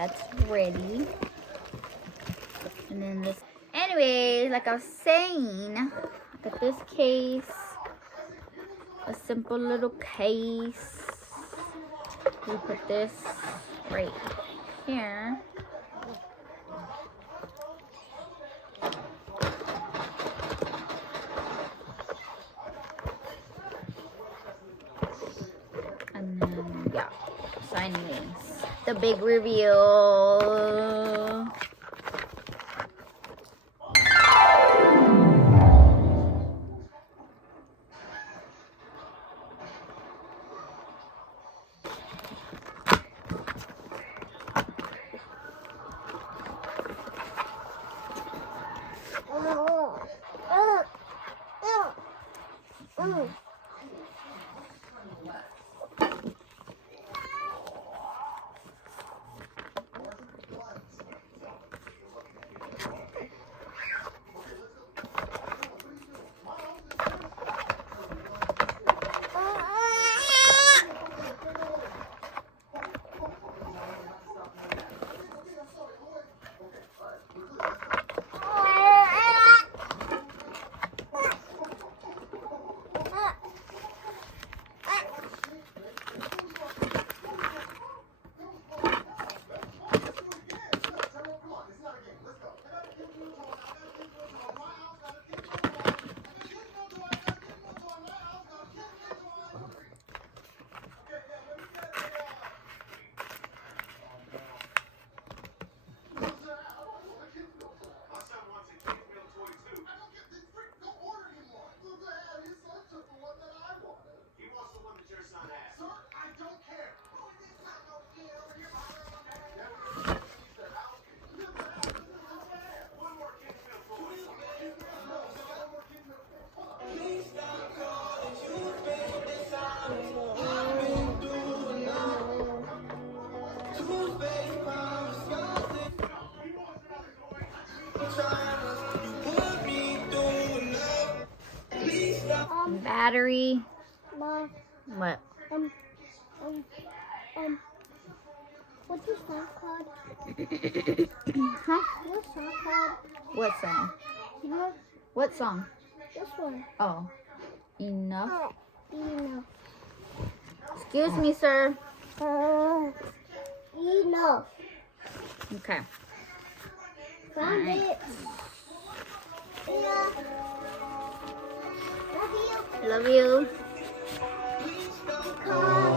That's ready. And then this. Anyways, like I was saying, I got this case. A simple little case. We put this right here. And then, yeah. So anyways, the big reveal. Battery. Mom. What? What's your song called? Huh? What song called? What song? Huh? What song? This one. Oh. Enough. Enough. Excuse me, sir. Enough. Okay. Found Alright. it. Yeah. Love you. Love you. Come.